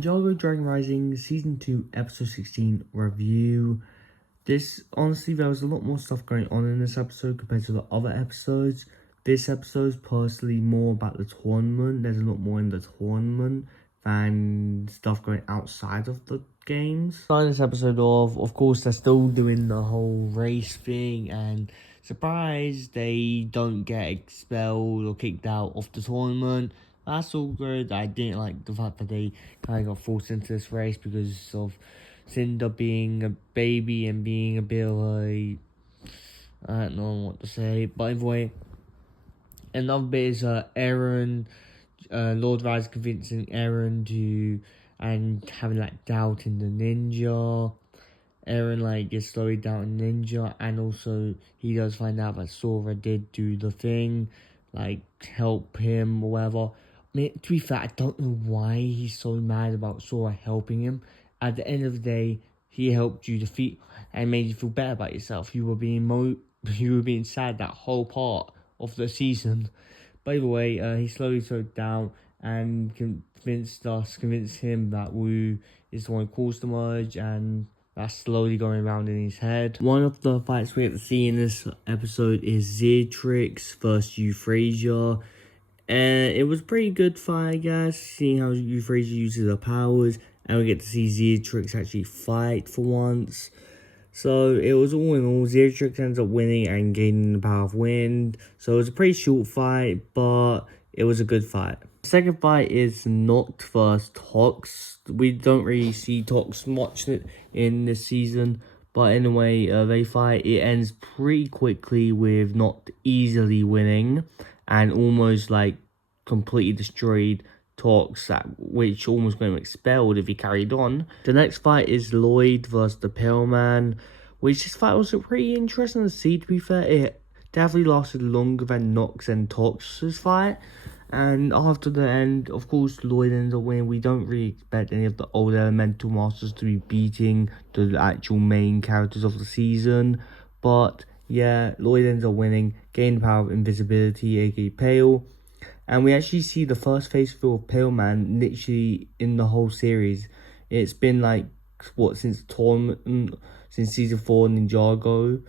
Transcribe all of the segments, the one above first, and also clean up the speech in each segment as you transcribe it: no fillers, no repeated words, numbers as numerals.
Ninjago Dragon Rising Season 2 Episode 16 review. Honestly, there was a lot more stuff going on in this episode compared to the other episodes. This episode's personally more about the tournament. There's a lot more in the tournament than stuff going outside of the games. Starting this episode off, of course, they're still doing the whole race thing, and surprise, they don't get expelled or kicked out of the tournament. That's all good. I didn't like the fact that they kind of got forced into this race because of Cinder being a baby and being a bit like, I don't know what to say. But anyway, another bit is Aaron, Lord Rise convincing Aaron to, and having like doubt in the ninja. Aaron like gets slowly down Ninja, and also he does find out that Sora did do the thing, like help him or whatever. I mean, to be fair, I don't know why he's so mad about Sora helping him. At the end of the day, he helped you defeat and made you feel better about yourself. You were being sad that whole part of the season. By the way, he slowly slowed down and convinced him that Wu is the one who caused the merge, and that's slowly going around in his head. One of the fights we have to see in this episode is Zeatrix versus Euphrasia. And it was a pretty good fight, I guess, seeing how Euphrasia uses her powers. And we get to see Zeatrix actually fight for once. So it was all in all, Zeatrix ends up winning and gaining the power of wind. So it was a pretty short fight, but it was a good fight. The second fight is Noct vs Tox. We don't really see Tox much in this season, but anyway, they fight. It ends pretty quickly with Noct easily winning and almost like completely destroyed Tox, which almost got him expelled if he carried on. The next fight is Lloyd versus the Pale Man, which this fight was pretty interesting to see, to be fair. It definitely lasted longer than Nox and Tox's fight. And after the end, of course, Lloyd ends up winning. We don't really expect any of the old Elemental Masters to be beating the actual main characters of the season. But yeah, Lloyd ends up winning, gaining the power of invisibility, aka Pale. And we actually see the first face reveal of Pale Man literally in the whole series. It's been like, since the tournament, since season 4 Ninjago.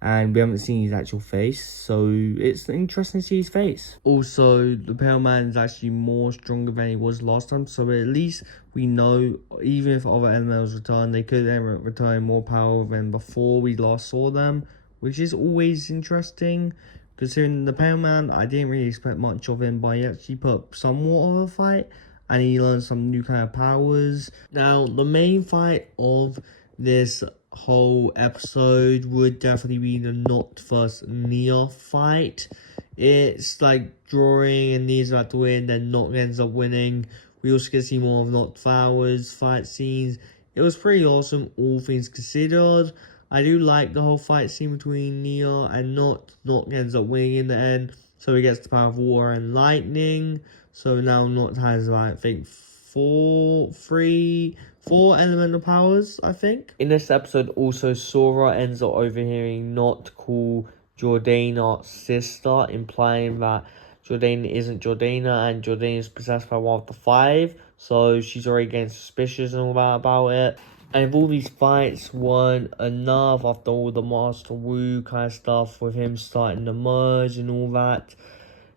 And we haven't seen his actual face, so it's interesting to see his face. Also, the Pale Man is actually more stronger than he was last time, so at least we know, even if other elementals return, they could return more power than before we last saw them, which is always interesting. Considering the Pale Man, I didn't really expect much of him, but he actually put up somewhat of a fight, and he learned some new kind of powers. Now, the main fight of this whole episode would definitely be the Noct vs Nia fight. It's like drawing and Nia's about to win, then Noct ends up winning. We also get to see more of Noct Flowers fight scenes. It was pretty awesome, all things considered. I do like the whole fight scene between Nia and Noct. Noct ends up winning in the end, so he gets the power of water and lightning. So now Noct has, I think, four elemental powers, I think. In this episode, also, Sora ends up overhearing Noct call Jordana sister, implying that Jordana isn't Jordana, and Jordana is possessed by one of the 5, so she's already getting suspicious and all that about it. And if all these fights weren't enough, after all the Master Wu kind of stuff with him starting the merge and all that,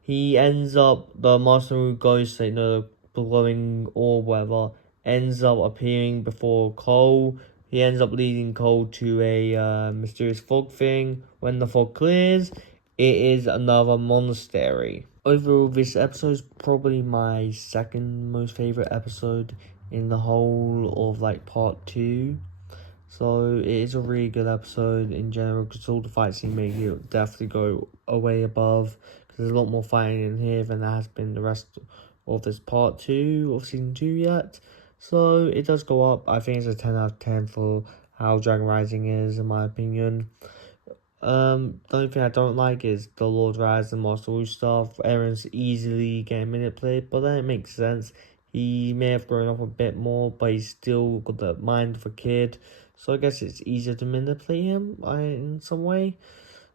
the Master Wu goes to, the glowing orb, whatever, ends up appearing before Cole. He ends up leading Cole to a mysterious fog thing. When the fog clears, it is another monastery. Overall, this episode is probably my second most favorite episode in the whole of like part 2. So it is a really good episode in general, because all the fight scene make it definitely go away above, because there's a lot more fighting in here than there has been the rest of this part 2 of season 2 yet. So it does go up. I think it's a 10 out of 10 for how Dragon Rising is, in my opinion. The only thing I don't like is the Lord Rise and Master Wu stuff. Aaron's easily getting manipulated, but then it makes sense. He may have grown up a bit more, but he's still got the mind of a kid. So I guess it's easier to manipulate him in some way.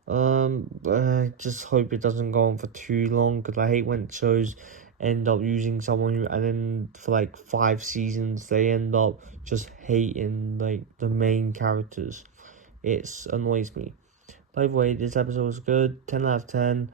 But I just hope it doesn't go on for too long, because I hate when shows end up using someone, and then for like 5 seasons they end up just hating like the main characters. It annoys me. By the way, this episode was good. 10 out of 10.